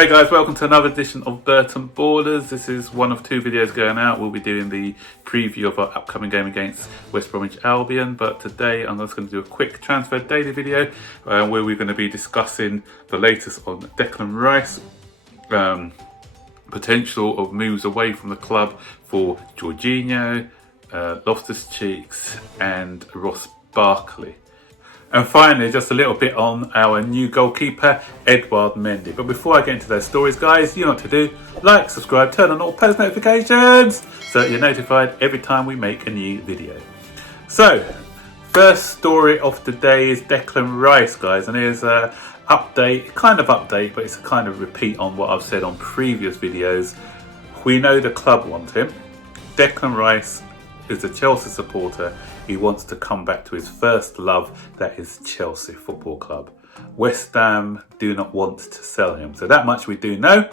Hey guys, welcome to another edition of Burton Ballers. This is one of two videos going out. We'll be doing the preview of our upcoming game against West Bromwich Albion, but today I'm just going to do a quick transfer daily video where we're going to be discussing the latest on Declan Rice, potential of moves away from the club for Jorginho, Loftus Cheek and Ross Barkley. And finally, just a little bit on our new goalkeeper, Edouard Mendy. But before I get into those stories, guys, you know what to do. Like, subscribe, turn on all post notifications so that you're notified every time we make a new video. So, first story of the day is Declan Rice, guys. And here's a kind of update, but it's a kind of repeat on what I've said on previous videos. We know the club want him. Declan Rice is a Chelsea supporter. He wants to come back to his first love, that is Chelsea Football Club. West Ham do not want to sell him. So that much we do know.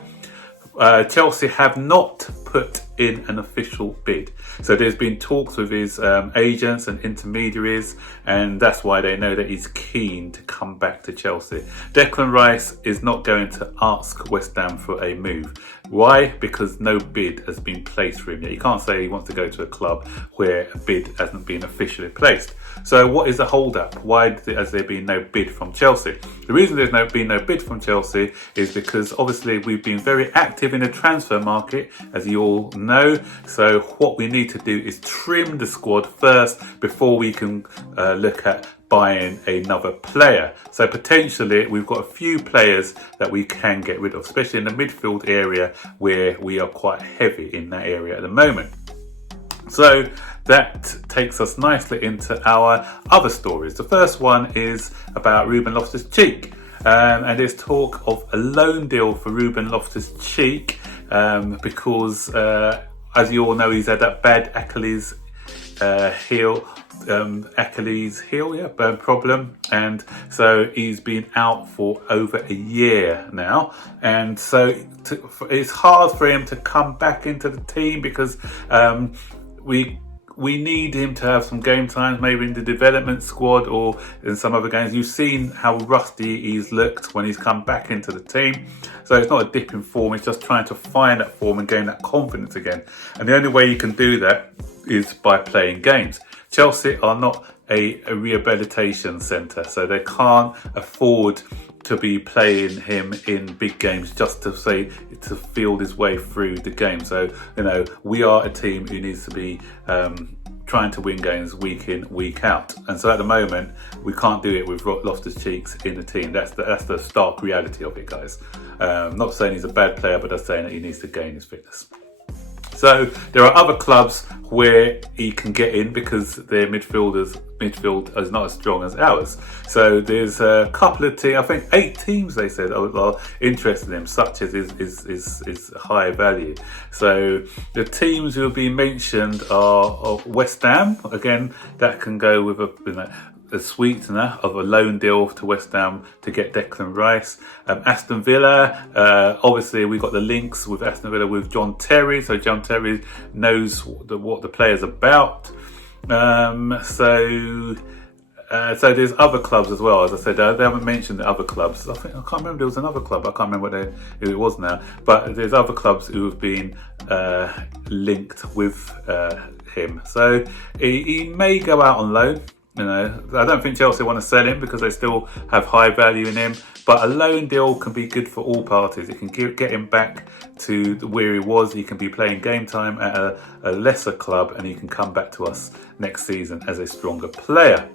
Chelsea have not put in an official bid. So there's been talks with his agents and intermediaries, and that's why they know that he's keen to come back to Chelsea. Declan Rice is not going to ask West Ham for a move. Why? Because no bid has been placed for him yet. You can't say he wants to go to a club where a bid hasn't been officially placed. So what is the hold-up? Why has there been no bid from Chelsea? The reason there's been no bid from Chelsea is because obviously we've been very active in the transfer market, as you all know. So what we need to do is trim the squad first before we can look at buying another player. So potentially we've got a few players that we can get rid of, especially in the midfield area where we are quite heavy in that area at the moment. So that takes us nicely into our other stories. The first one is about RubenLoftusCheek. And there's talk of a loan deal for RubenLoftusCheek because as you all know, he's had that bad Achilles heel problem, and so he's been out for over a year now, and so it's hard for him to come back into the team because we need him to have some game times, maybe in the development squad or in some other games. You've seen how rusty he's looked when he's come back into the team. So it's not a dip in form, it's just trying to find that form and gain that confidence again. And the only way you can do that is by playing games. Chelsea are not a rehabilitation centre, so they can't afford to be playing him in big games just to field his way through the game. So, you know, we are a team who needs to be trying to win games week in, week out. And so at the moment, we can't do it with Loftus-Cheek in the team. That's the stark reality of it, guys. Not saying he's a bad player, but I'm saying that he needs to gain his fitness. So there are other clubs where he can get in because their midfield is not as strong as ours. So there's a couple of teams, I think 8 teams they said are interested in him, such as is high value. So the teams who have been mentioned are West Ham. Again, that can go with a sweetener of a loan deal to West Ham to get Declan Rice. Aston Villa, obviously we've got the links with Aston Villa with John Terry, so John Terry knows what the player's about. So there's other clubs as well. As I said, they haven't mentioned the other clubs. I can't remember, there was another club, I can't remember who it was now, but there's other clubs who have been linked with him. So he may go out on loan. You know, I don't think Chelsea want to sell him because they still have high value in him. But a loan deal can be good for all parties. It can get him back to where he was. He can be playing game time at a lesser club, and he can come back to us next season as a stronger player.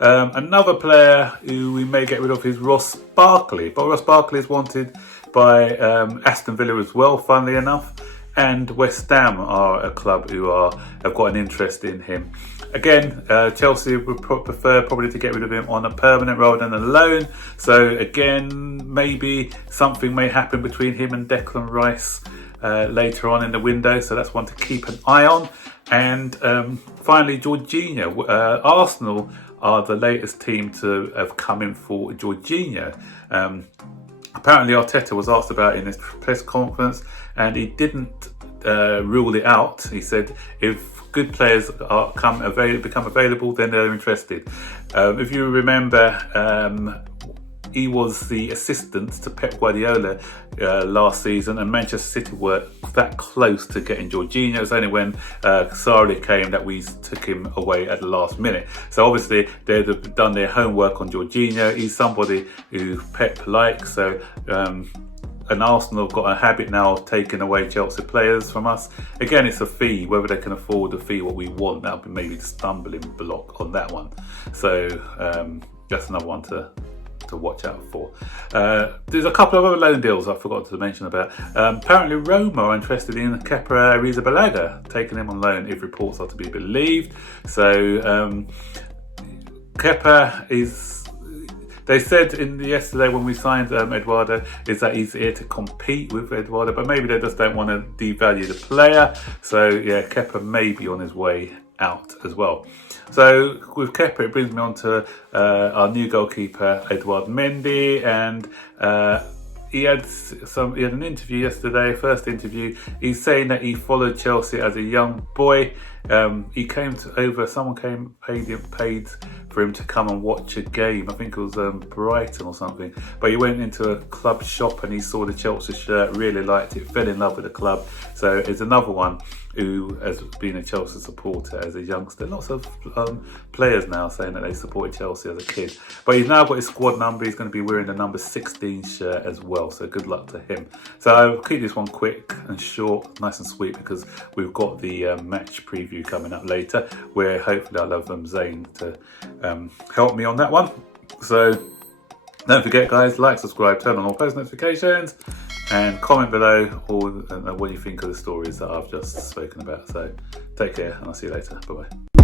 Another player who we may get rid of is Ross Barkley. But Ross Barkley is wanted by Aston Villa as well, funnily enough. And West Ham are a club who have got an interest in him. Again, Chelsea would prefer probably to get rid of him on a permanent rather than a loan. So again, maybe something may happen between him and Declan Rice later on in the window. So that's one to keep an eye on. And finally, Jorginho. Arsenal are the latest team to have come in for Jorginho. Apparently Arteta was asked about it in his press conference, and he didn't rule it out. He said if good players become available, then they're interested. If you remember, he was the assistant to Pep Guardiola last season, and Manchester City were that close to getting Jorginho. It was only when Sarri came that we took him away at the last minute. So obviously they've done their homework on Jorginho. He's somebody who Pep likes. So and Arsenal have got a habit now of taking away Chelsea players from us. Again, it's a fee. Whether they can afford the fee what we want, that'll be maybe the stumbling block on that one. So that's another one to watch out for. There's a couple of other loan deals I forgot to mention about. Apparently Roma are interested in Kepa Arrizabalaga, taking him on loan if reports are to be believed. So Kepa is... They said yesterday when we signed Eduardo is that he's here to compete with Eduardo, but maybe they just don't want to devalue the player. So yeah, Kepa may be on his way out as well. So with Kepa, it brings me on to our new goalkeeper, Edouard Mendy, and he had an interview yesterday, first interview. He's saying that he followed Chelsea as a young boy. He came someone paid for him to come and watch a game. I think it was Brighton or something. But he went into a club shop and he saw the Chelsea shirt, really liked it, fell in love with the club. So it's another one who has been a Chelsea supporter as a youngster. Lots of players now saying that they supported Chelsea as a kid. But he's now got his squad number. He's going to be wearing the number 16 shirt as well. So good luck to him. So I'll keep this one quick and short, nice and sweet, because we've got the match preview coming up later, where hopefully I'll have Zane to help me on that one. So don't forget, guys, like, subscribe, turn on all post notifications, and comment below what you think of the stories that I've just spoken about. So take care, and I'll see you later. Bye bye.